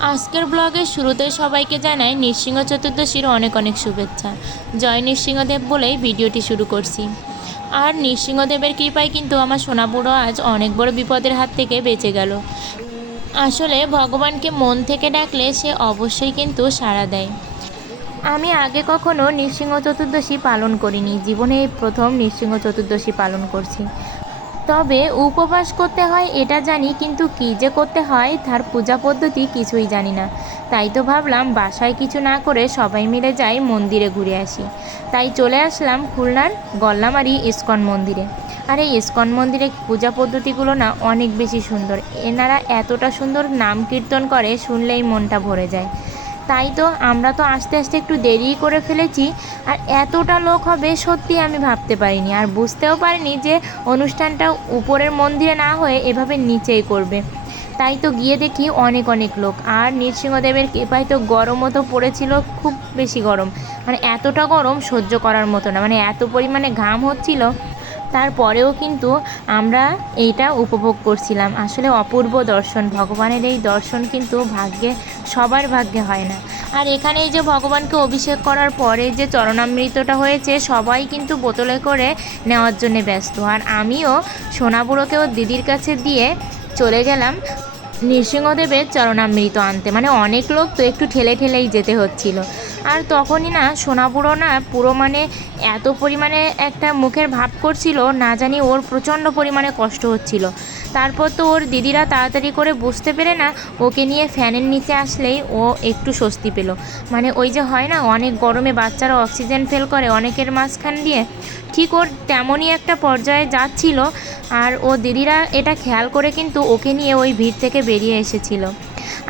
আজকের ব্লগের শুরুতে সবাইকে জানাই নৃসিংহ চতুর্দশীর অনেক অনেক শুভেচ্ছা। জয় নৃসিংহদেব বলেই ভিডিওটি শুরু করছি। আর নৃসিংহদেবের কৃপায় কিন্তু আমার সোনাপুরো আজ অনেক বড় বিপদের হাত থেকে বেঁচে গেল। আসলে ভগবানকে মন থেকে ডাকলে সে অবশ্যই কিন্তু সাড়া দেয়। আমি আগে কখনো নৃসিংহ চতুর্দশী পালন করিনি, জীবনে প্রথম নৃসিংহ চতুর্দশী পালন করছি। তবে উপবাস করতে হয় এটা জানি, কিন্তু কী যে করতে হয় তার পূজা পদ্ধতি কিছুই জানি না। তাই তো ভাবলাম বাসায় কিছু না করে সবাই মিলে যাই মন্দিরে ঘুরে আসি। তাই চলে আসলাম খুলনার গল্লামারি ইস্কন মন্দিরে। আর এই ইস্কন মন্দিরে পূজা পদ্ধতিগুলো না অনেক বেশি সুন্দর। এনারা এতটা সুন্দর নাম কীর্তন করে শুনলেই মনটা ভরে যায়। তাই তো আমরা তো আস্তে আস্তে একটু দেরি করে ফেলেছি, আর এতটা লোক হবে সত্যি আমি ভাবতে পারিনি। আর বুঝতেও পারিনি যে অনুষ্ঠানটা উপরের মন্দিরে না হয়ে এভাবে নিচেই করবে। তাই তো গিয়ে দেখি অনেক অনেক লোক। আর নৃসিংহদেবের কৃপায় তো গরমও তো পড়েছিল, খুব বেশি গরম। মানে এতটা গরম সহ্য করার মতো না মানে এত পরিমাণে ঘাম হচ্ছিল। তারপরেও কিন্তু আমরা এইটা উপভোগ করছিলাম। আসলে অপূর্ব দর্শন, ভগবানের এই দর্শন কিন্তু ভাগ্যে সবার ভাগ্যে হয় না। আর এখানে যে ভগবানকে অভিষেক করার পরে যে চরণামৃতটা হয়েছে, সবাই কিন্তু বোতলে করে নেওয়ার জন্যে ব্যস্ত। আর আমিও সোনাবুড়োকেও দিদির কাছে দিয়ে চলে গেলাম। নৃসিংহদেবের চরণামৃত আনতে। মানে অনেক লোক তো একটু ঠেলে ঠেলেই যেতে হচ্ছিল। আর তখনই না সোনাপুরো না পুরো মানে এত পরিমাণে একটা মুখের ভাব করছিল, না জানি ওর প্রচণ্ড পরিমাণে কষ্ট হচ্ছিল। তারপর তো ওর দিদিরা তাড়াতাড়ি করে বুঝতে পেরে না ওকে নিয়ে ফ্যানের নিচে আসলেই ও একটু স্বস্তি পেল। মানে ওই যে হয় না, অনেক গরমে বাচ্চারা অক্সিজেন ফেল করে অনেকের মাঝখান দিয়ে, ঠিক ওর তেমনই একটা পর্যায়ে যাচ্ছিল। আর ও দিদিরা এটা খেয়াল করে কিন্তু ওকে নিয়ে ওই ভিড় থেকে বেরিয়ে এসেছিল।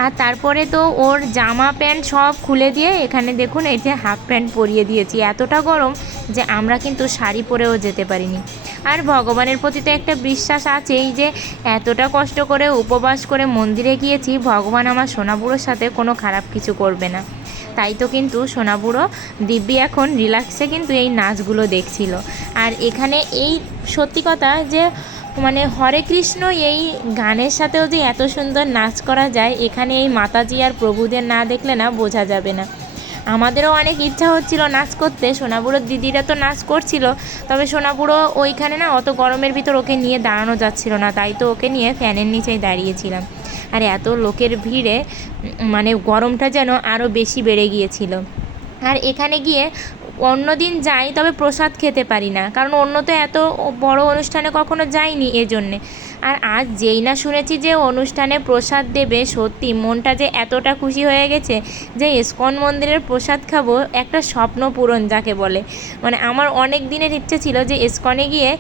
আর তারপরে তো ওর জামা প্যান্ট সব খুলে দিয়ে এখানে দেখুন যে হাফ প্যান্ট পরিয়ে দিয়েছি, এতটা গরম যে আমরা কিন্তু শাড়ি পরেও যেতে পারিনি। আর ভগবানের প্রতি তো একটা বিশ্বাস আছেই যে এতটা কষ্ট করে উপবাস করে মন্দিরে গিয়েছি, ভগবান আমার সোনাবুড়োর সাথে কোনো খারাপ কিছু করবে না। তাই তো কিন্তু সোনাবুড়ো দিব্যি এখন রিল্যাক্সে কিন্তু এই নাচগুলো দেখছিল। আর এখানে এই সত্যি কথা যে মানে হরে কৃষ্ণ এই গানের সাথেও যে এত সুন্দর নাচ করা যায়, এখানে এই মাতাজি আর প্রভুদের না দেখলে না বোঝা যাবে না। আমাদেরও অনেক ইচ্ছা হচ্ছিল নাচ করতে, সোনাবুড়োর দিদিরা তো নাচ করছিল, তবে সোনাবুড়ো ওইখানে না অত গরমের ভিতর ওকে নিয়ে দাঁড়ানো যাচ্ছিল না, তাই তো ওকে নিয়ে ফ্যানের নিচেই দাঁড়িয়েছিলাম। আর এত লোকের ভিড়ে মানে গরমটা যেন আরও বেশি বেড়ে গিয়েছিল। আর এখানে গিয়ে অন্য দিন যাই, তবে প্রসাদ খেতে পারি না। কারণ অন্য তো এত বড় অনুষ্ঠানে কখনো যাইনি এজন্যে। আর আজ যেই না শুনেছি যে অনুষ্ঠানে প্রসাদ দেবে, সত্যি মনটা যে এতটা খুশি হয়ে গেছে যে ইস্কন মন্দিরের প্রসাদ খাব একটা স্বপ্ন পূরণ যাকে বলে। মানে আমার অনেক দিনের ইচ্ছে ছিল যে ইস্কনে গিয়ে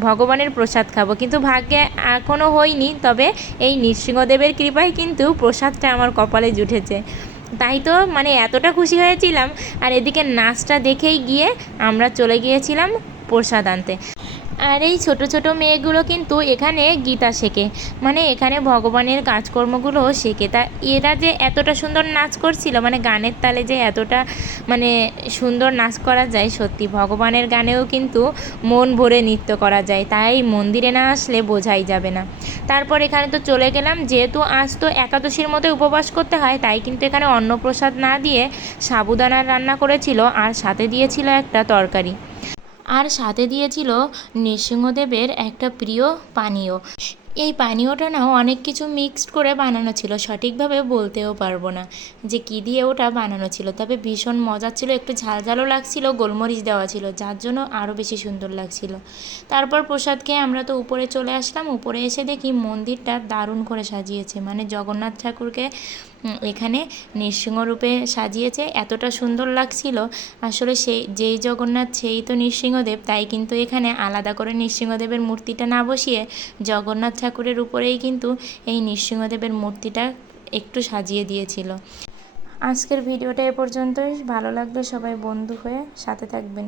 ভগবানের প্রসাদ খাব। কিন্তু ভাগ্যে এখনও হয়নি, তবে এই নৃসিংহদেবের কৃপায় কিন্তু প্রসাদটা আমার কপালে জুটেছে তাই তো মানে এতটা খুশি হয়েছিলাম। আর এদিকে নাচটা দেখেই গিয়ে আমরা চলে গিয়েছিলাম প্রসাদ আনতে। আর এই ছোট ছোট মেয়েগুলো কিন্তু এখানে গীতা শেখে। মানে এখানে ভগবানের কাজকর্মগুলো শেখে। তা এরা যে এতটা সুন্দর নাচ করছিল মানে গানের তালে যে এতটা মানে সুন্দর নাচ করা যায় সত্যি, ভগবানের গানেও কিন্তু মন ভরে নৃত্য করা যায়। তাই মন্দিরে না আসলে বোঝাই যাবে না। তারপর এখানে তো চলে গেলাম, যেহেতু আজ তো একাদশীর মতো উপবাস করতে হয়, তাই কিন্তু এখানে অন্নপ্রসাদ না দিয়ে সাবুদানার রান্না করেছিল, আর সাথে দিয়েছিল একটা তরকারি। আর সাথে দিয়েছিল নৃসিংহদেবের একটা প্রিয় পানীয়। এই পানীয়টা না অনেক কিছু মিক্সড করে বানানো ছিল, সঠিকভাবে বলতেও পারব না যে কী দিয়ে ওটা বানানো ছিল। তবে ভীষণ মজার ছিল, একটু ঝালঝালও লাগছিল, গোলমরিচ দেওয়া ছিল, যার জন্য আরও বেশি সুন্দর লাগছিল। তারপর প্রসাদ খেয়ে আমরা তো উপরে চলে আসলাম, উপরে এসে দেখি মন্দিরটা দারুণ করে সাজিয়েছে মানে জগন্নাথ ঠাকুরকে এখানে নৃসিংহরূপে সাজিয়েছে, এতটা সুন্দর লাগছিল। আসলে সেই যেই জগন্নাথ, সেই তো নৃসিংহদেব, তাই কিন্তু এখানে আলাদা করে নৃসিংহদেবের মূর্তিটা না বসিয়ে জগন্নাথ ঠাকুরের উপরেই কিন্তু এই নৃসিংহদেবের মূর্তিটা একটু সাজিয়ে দিয়েছিল। আজকের ভিডিওটা এ পর্যন্তই। ভালো লাগলে সবাই বন্ধু হয়ে সাথে থাকবেন।